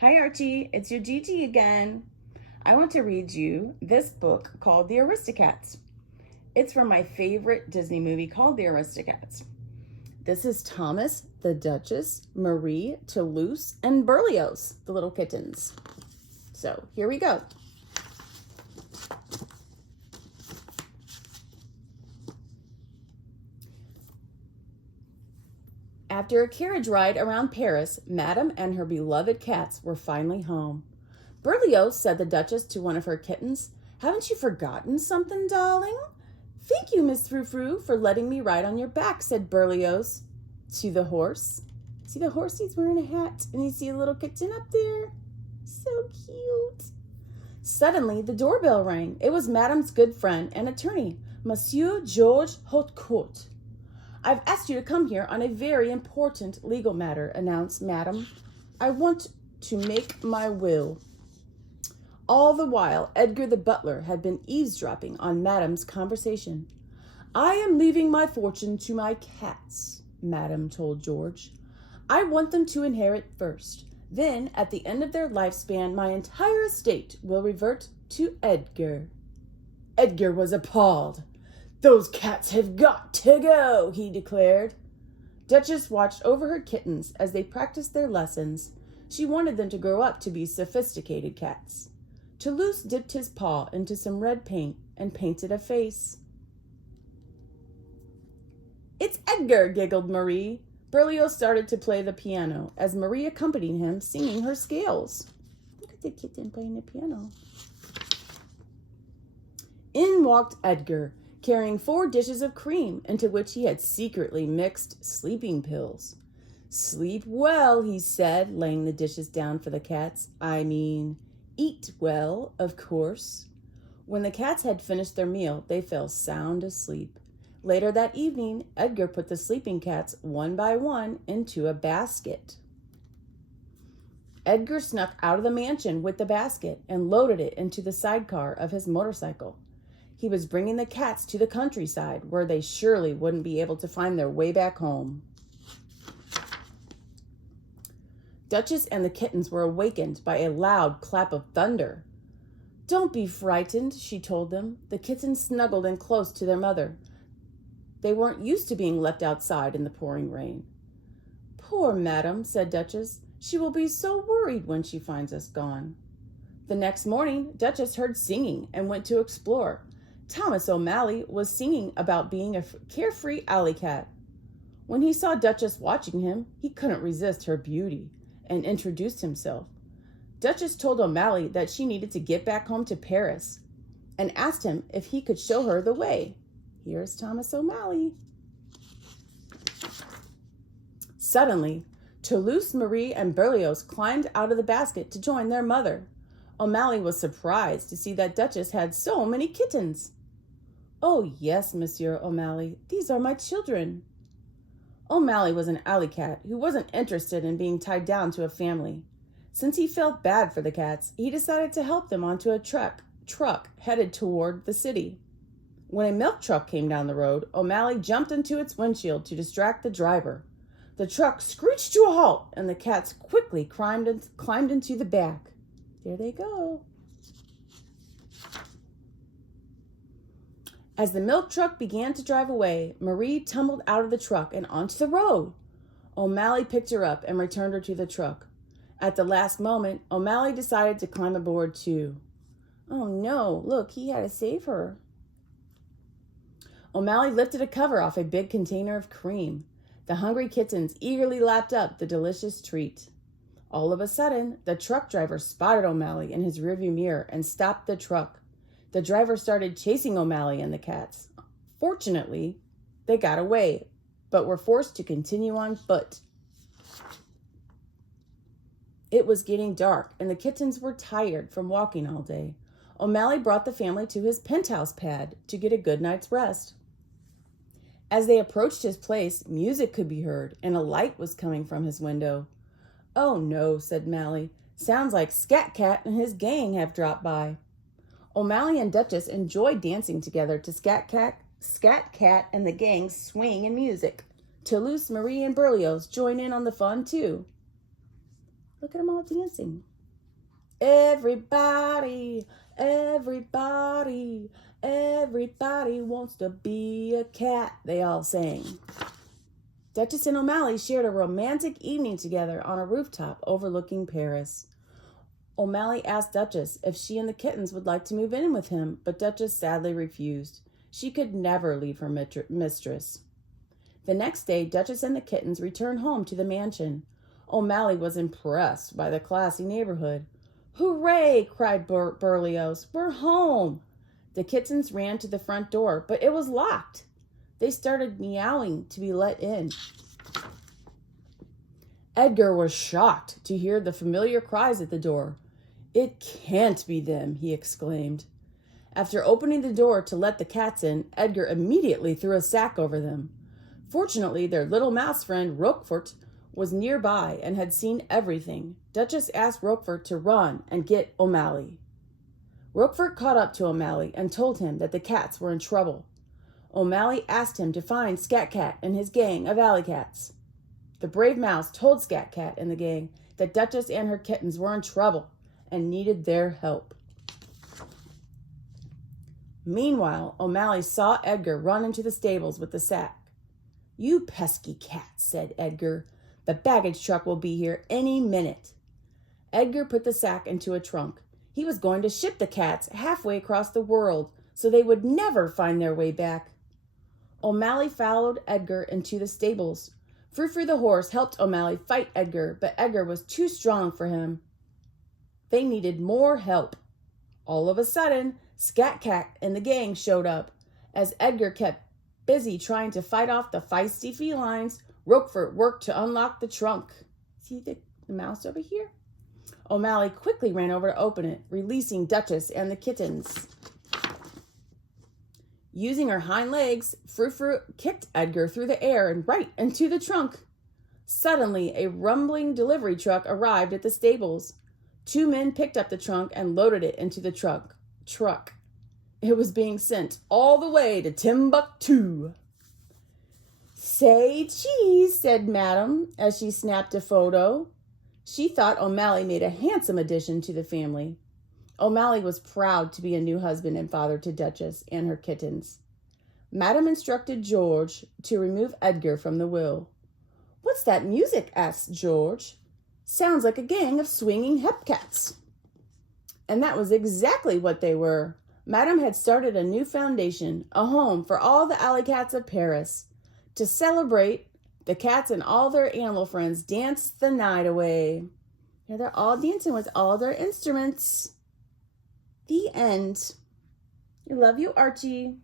Hi Archie, it's your Gigi again. I want to read you this book called The Aristocats. It's from my favorite Disney movie called The Aristocats. This is Thomas, the Duchess, Marie, Toulouse, and Berlioz, the little kittens. So here we go. After a carriage ride around Paris, Madame and her beloved cats were finally home. Berlioz, said the Duchess to one of her kittens, "Haven't you forgotten something, darling?" "Thank you, Miss Frou-Frou, for letting me ride on your back," said Berlioz to the horse. See the horse? He's wearing a hat, and you see a little kitten up there. So cute. Suddenly, the doorbell rang. It was Madame's good friend and attorney, Monsieur Georges Hautcourt. "I've asked you to come here on a very important legal matter," announced Madame. "I want to make my will." All the while, Edgar the butler had been eavesdropping on Madame's conversation. "I am leaving my fortune to my cats," Madame told George. "I want them to inherit first. Then, at the end of their lifespan, my entire estate will revert to Edgar." Edgar was appalled. "Those cats have got to go," he declared. Duchess watched over her kittens as they practiced their lessons. She wanted them to grow up to be sophisticated cats. Toulouse dipped his paw into some red paint and painted a face. "It's Edgar," giggled Marie. Berlioz started to play the piano as Marie accompanied him, singing her scales. Look at the kitten playing the piano. In walked Edgar, carrying 4 dishes of cream into which he had secretly mixed sleeping pills. "Sleep well," he said, laying the dishes down for the cats. Eat well, of course." When the cats had finished their meal, they fell sound asleep. Later that evening, Edgar put the sleeping cats one by one into a basket. Edgar snuck out of the mansion with the basket and loaded it into the sidecar of his motorcycle. He was bringing the cats to the countryside, where they surely wouldn't be able to find their way back home. Duchess and the kittens were awakened by a loud clap of thunder. "Don't be frightened," she told them. The kittens snuggled in close to their mother. They weren't used to being left outside in the pouring rain. "Poor Madame," said Duchess. "She will be so worried when she finds us gone." The next morning, Duchess heard singing and went to explore. Thomas O'Malley was singing about being a carefree alley cat. When he saw Duchess watching him, he couldn't resist her beauty and introduced himself. Duchess told O'Malley that she needed to get back home to Paris and asked him if he could show her the way. Here's Thomas O'Malley. Suddenly, Toulouse, Marie, and Berlioz climbed out of the basket to join their mother. O'Malley was surprised to see that Duchess had so many kittens. "Oh, yes, Monsieur O'Malley, these are my children." O'Malley was an alley cat who wasn't interested in being tied down to a family. Since he felt bad for the cats, he decided to help them onto a truck headed toward the city. When a milk truck came down the road, O'Malley jumped into its windshield to distract the driver. The truck screeched to a halt, and the cats quickly climbed into the back. There they go. As the milk truck began to drive away, Marie tumbled out of the truck and onto the road. O'Malley picked her up and returned her to the truck. At the last moment, O'Malley decided to climb aboard too. Oh no, look, he had to save her. O'Malley lifted a cover off a big container of cream. The hungry kittens eagerly lapped up the delicious treat. All of a sudden, the truck driver spotted O'Malley in his rearview mirror and stopped the truck. The driver started chasing O'Malley and the cats. Fortunately, they got away, but were forced to continue on foot. It was getting dark, and the kittens were tired from walking all day. O'Malley brought the family to his penthouse pad to get a good night's rest. As they approached his place, music could be heard, and a light was coming from his window. "Oh no," said Malley. "Sounds like Scat Cat and his gang have dropped by." O'Malley and Duchess enjoyed dancing together to Scat Cat and the gang's swing and music. Toulouse, Marie, and Berlioz joined in on the fun too. Look at them all dancing. Everybody, everybody, everybody wants to be a cat, they all sang. Duchess and O'Malley shared a romantic evening together on a rooftop overlooking Paris. O'Malley asked Duchess if she and the kittens would like to move in with him, but Duchess sadly refused. She could never leave her mistress. The next day, Duchess and the kittens returned home to the mansion. O'Malley was impressed by the classy neighborhood. "Hooray!" cried Berlioz. "We're home!" The kittens ran to the front door, but it was locked. They started meowing to be let in. Edgar was shocked to hear the familiar cries at the door. "It can't be them," he exclaimed. After opening the door to let the cats in, Edgar immediately threw a sack over them. Fortunately, their little mouse friend, Roquefort, was nearby and had seen everything. Duchess asked Roquefort to run and get O'Malley. Roquefort caught up to O'Malley and told him that the cats were in trouble. O'Malley asked him to find Scat Cat and his gang of alley cats. The brave mouse told Scat Cat and the gang that Duchess and her kittens were in trouble and needed their help. Meanwhile, O'Malley saw Edgar run into the stables with the sack. "You pesky cats," said Edgar. "The baggage truck will be here any minute." Edgar put the sack into a trunk. He was going to ship the cats halfway across the world so they would never find their way back. O'Malley followed Edgar into the stables. Frou-Frou the horse helped O'Malley fight Edgar, but Edgar was too strong for him. They needed more help. All of a sudden, Scat Cat and the gang showed up. As Edgar kept busy trying to fight off the feisty felines, Roquefort worked to unlock the trunk. See the mouse over here? O'Malley quickly ran over to open it, releasing Duchess and the kittens. Using her hind legs, Frou-Frou kicked Edgar through the air and right into the trunk. Suddenly, a rumbling delivery truck arrived at the stables. 2 men picked up the trunk and loaded it into the truck. It was being sent all the way to Timbuktu. "Say cheese," said Madame as she snapped a photo. She thought O'Malley made a handsome addition to the family. O'Malley was proud to be a new husband and father to Duchess and her kittens. Madame instructed George to remove Edgar from the will. "What's that music?" asked George. "Sounds like a gang of swinging hepcats." And that was exactly what they were. Madame had started a new foundation, a home for all the alley cats of Paris. To celebrate, the cats and all their animal friends danced the night away. Here they're all dancing with all their instruments. The end. I love you, Archie.